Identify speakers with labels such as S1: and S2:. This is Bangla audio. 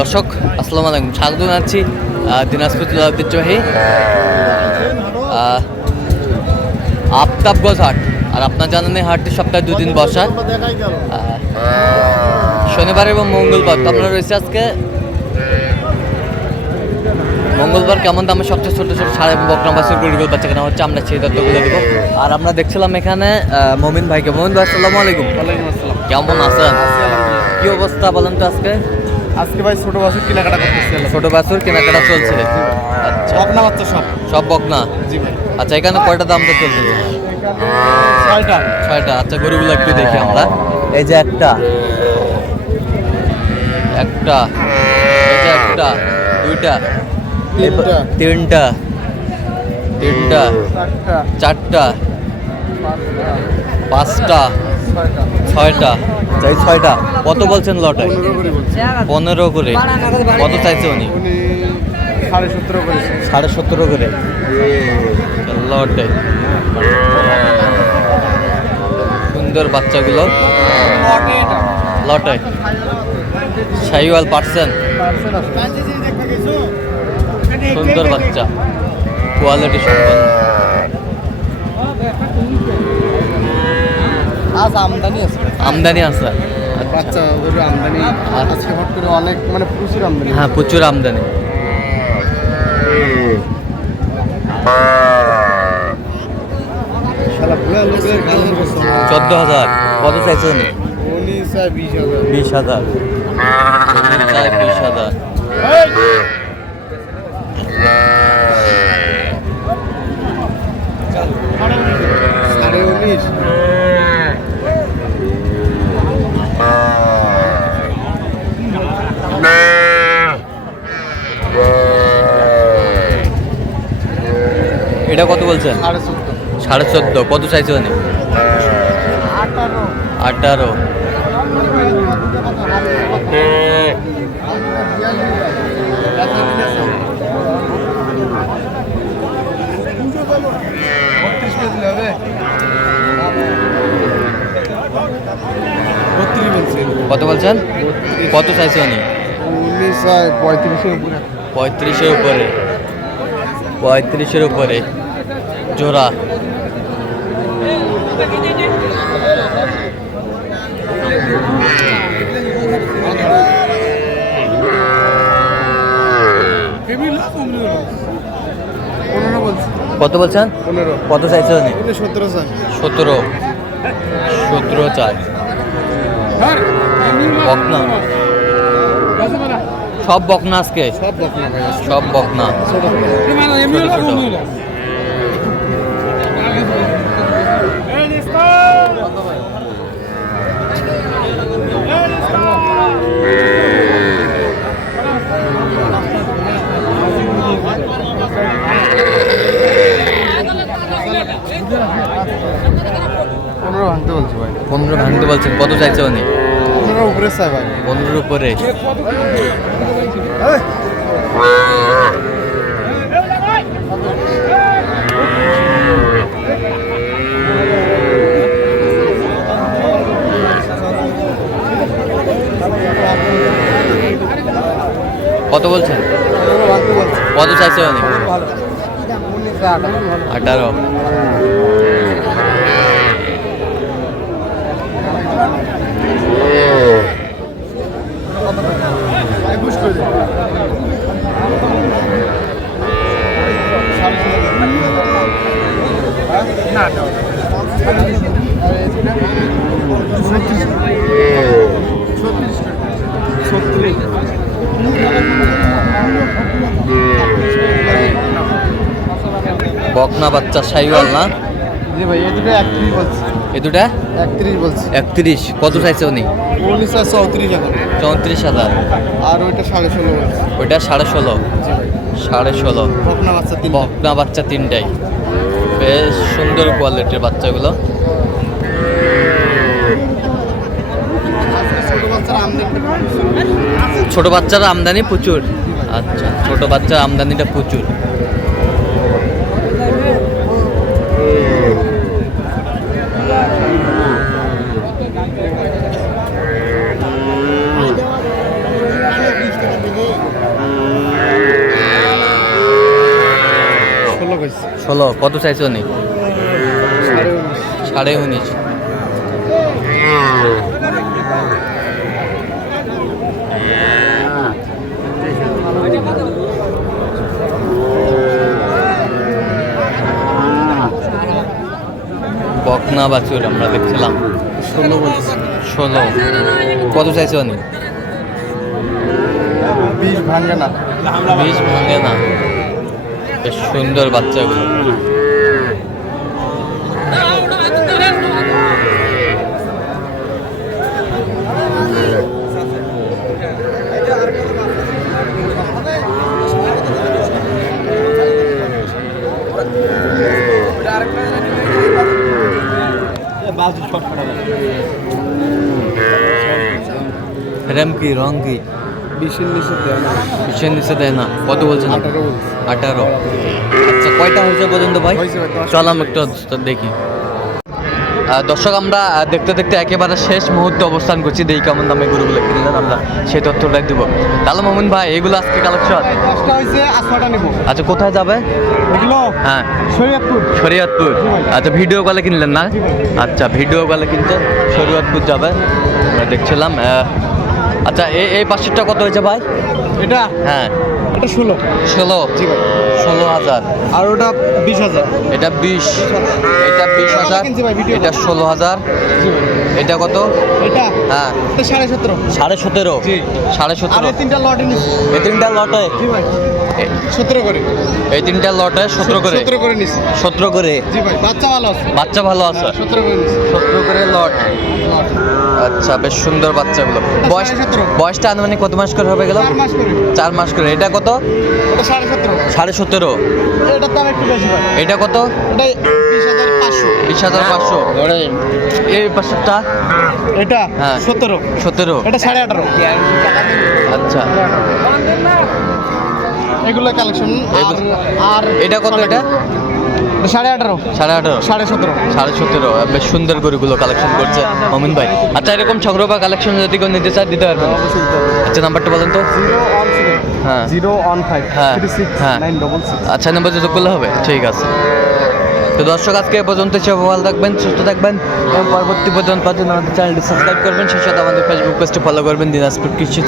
S1: দর্শক আসসালামু আলাইকুম। স্বাগত জানাচ্ছি দিনাজপুর জেলা ঐতিহ্যবাহী আফতাবগঞ্জ হাট। আর আপনার জানেন এই হাটটি সপ্তাহে দুদিন বসা। শনিবার এবং মঙ্গলবার। তো আপনারা রয়েছে আজকে। মঙ্গলবার কেমন দামে সবচেয়ে ছোট ছোট সাড়ে বকনা বাসের গরুগুলো বাচ্চা কেনা হচ্ছে আমরা সেই তথ্যগুলো দেবো। আর আমরা দেখছিলাম এখানে মমিন ভাইকে। মমিন ভাই আসসালামু আলাইকুম। আসসালাম। কেমন আছেন? কি অবস্থা বলেন তো আজকে?
S2: আজকে ভাই ছোট বাসুর কেনাকাটা করতেছি
S1: ছোট বাছুর কেনাকাটা চলছে। আচ্ছা।
S2: বকনা বাচ্চা সব।
S1: সব বকনা?
S2: জি ভাই।
S1: আচ্ছা এখানে কয়টা দাম তো চলতেছে
S2: ছয়টা।
S1: ছয়টা। আচ্ছা গরুগুলো একটু দেখি আমরা। এই যে একটা। একটা। এই যে একটা। দুইটা।
S2: তিনটা।
S1: তিনটা। তিনটা।
S2: চারটা।
S1: চারটা। পাঁচটা।
S2: ছয়টা।
S1: ছয়টা। চাই ছয়টা। কত বলছেন লটে
S2: পনেরো করে
S1: করে। কত চাইছে উনি?
S2: সাড়ে সতেরো করেছে
S1: সাড়ে সতেরো করে। লটে সুন্দর বাচ্চাগুলো। লটে শাহিওয়াল পার্সেন। সুন্দর বাচ্চা। কোয়ালিটি সম্পন্ন
S2: আজ আমদানি আছে।
S1: আমদানি আছে।
S2: বাচ্চা গরুর আমদানি আজকে হট করে অনেক মানে প্রচুর আমদানি।
S1: হ্যাঁ প্রচুর আমদানি। চোদ্দ হাজার। কত চাইছে উনি
S2: উনি স্যার বিশ হাজার।
S1: বিশ হাজার।
S2: সাড়ে উনিশ।
S1: এটা কত বলছেন?
S2: সাড়ে চোদ্দ।
S1: কত চাইছে উনি?
S2: আঠারো।
S1: কত বলছেন? কত চাইছে উনি?
S2: পঁয়ত্রিশের উপরে।
S1: পঁয়ত্রিশের উপরে। পঁয়ত্রিশের উপরে। জোড়া। কত বলছেন?
S2: পনেরো।
S1: কত চাইছে উনি?
S2: সতেরো স্যার
S1: সতেরো। সতেরো চাই বকনা। সব বকনা আজকে?
S2: সব বকনা।
S1: সব বকনা।
S2: পনেরো ভাঙতে বলছে ভাই।
S1: পনেরো ভাঙতে বলছেন কত চাইছে উনি?
S2: পনেরো উপরে স্যার ভাই।
S1: পনেরোর উপরে। কত বলছেন?
S2: বলছে।
S1: কত চাইছে উনি?
S2: আঠারো। না
S1: বকনা বাচ্চা সাইওয়াল না?
S2: জি ভাই এই দুটো একত্রিশ বলছে।
S1: এ দুটা?
S2: একত্রিশ বলছে।
S1: একত্রিশ। কত চাইছে উনি?
S2: চৌত্রিশ এখন
S1: চৌত্রিশ হাজার।
S2: আর ওইটা সাড়ে ষোলো
S1: ওইটা সাড়ে ষোলো?
S2: জি ভাই।
S1: সাড়ে ষোলো।
S2: বকনা বাচ্চা তিন
S1: বকনা বাচ্চা তিনটাই। বেশ সুন্দর কোয়ালিটির বাচ্চাগুলো।
S2: ছোট বাচ্চার আমদানি
S1: প্রচুর। আচ্ছা ছোট বাচ্চার আমদানিটা প্রচুর। ষোলো কত চাইছো নি
S2: সাড়ে উনিশ।
S1: বকনা বাছুর আমরা দেখছিলাম।
S2: ষোলো
S1: ষোলো। কত চাইছো নি
S2: বিশ ভাঙে না।
S1: বিষ ভাঙে না। বেশ সুন্দর বাচ্চাগুলো র্যাম কি রং কি
S2: বিশের নিচে দেয় না
S1: বিশের নিচে দেয় না। কত বলছেন
S2: আঠারো
S1: আচ্ছা কয়টা হয়েছে পর্যন্ত ভাই? একটু দেখি। দর্শক আমরা দেখতে দেখতে একেবারে শেষ মুহূর্তে অবস্থান করছি। দেখি কেমন দামে গরুগুলো কিনলেন আমরা সেই তথ্যটাই দেবো। তাহলে মোমিন ভাই এগুলো আজকে কালেকশন আচ্ছা কোথায় যাবে? হ্যাঁ।
S2: শরীয়তপুর।
S1: শরীয়তপুর। আচ্ছা ভিডিও কলে কিনলেন না? আচ্ছা ভিডিও কলে কিনতে শরীয়তপুর যাবে দেখছিলাম আচ্ছা এই এই পাঁচশোটা কত হয়েছে ভাই?
S2: এটা?
S1: হ্যাঁ।
S2: এটা ষোলো।
S1: ষোলো?
S2: জি ভাই।
S1: ষোলো হাজার।
S2: আর ওটা বিশ হাজার।
S1: এটা বিশ। এটা বিশ হাজার এটা ষোলো হাজার। এটা কত?
S2: এটা?
S1: হ্যাঁ।
S2: সাড়ে সতেরো।
S1: সাড়ে সতেরো? সাড়ে সতেরো।
S2: তিনটা লটে
S1: এই তিনটা লটে
S2: সতেরো করে।
S1: এই তিনটা লটে সতেরো করে?
S2: সতেরো করে নিচ্ছি
S1: সতেরো করে?
S2: বাচ্চা ভালো আছে।
S1: বাচ্চা ভালো আছে?
S2: সতেরো করে
S1: সতেরো করে লট আচ্ছা বেশ সুন্দর বাচ্চাগুলো। বয়স বয়সটা আনুমানিক কত মাস করে হবে গেল?
S2: চার মাস করে।
S1: চার মাস করে। এটা কত?
S2: সাড়ে সতেরো।
S1: সাড়ে সতেরো।
S2: এটার দাম একটু বেশি ভাই।
S1: এটা কত?
S2: এটা বিশ হাজার পাঁচশো।
S1: বিশ হাজার পাঁচশো। এই পাঁচশোটা?
S2: এটা
S1: হ্যাঁ।
S2: সতেরো।
S1: সতেরো।
S2: এটা সাড়ে আঠারো।
S1: আচ্ছা।
S2: এগুলো কালেকশন আর
S1: এটা কত এটা?
S2: সাড়ে আঠারো।
S1: সাড়ে আঠারো।
S2: সাড়ে সতেরো।
S1: সাড়ে সতেরো। বেশ সুন্দর গরুগুলো কালেকশন করছে মমিন ভাই। আচ্ছা এরকম সংগ্রহ বা কালেকশন যদি কেউ নিতে চায় দিতে পারবেন।
S2: হবে
S1: আচ্ছা নাম্বারটা বলেন তো।
S2: জিরো ওয়ান
S1: হ্যাঁ।
S2: জিরো ওয়ান ফাইভ
S1: হ্যাঁ,
S2: থ্রি সিক্স
S1: হ্যাঁ।
S2: নাইন ডবল
S1: আচ্ছা নাম্বার যোগ করলে হবে ঠিক আছে। তো দর্শক আজকে পর্যন্ত সে ভালো থাকবেন সুস্থ থাকবেন এবং পরবর্তী পর্যন্ত আমাদের চ্যানেলটি সাবস্ক্রাইব করবেন। সেই সাথে আমাদের ফেসবুক পেজটি ফলো করবেন দিনাজপুর কৃষি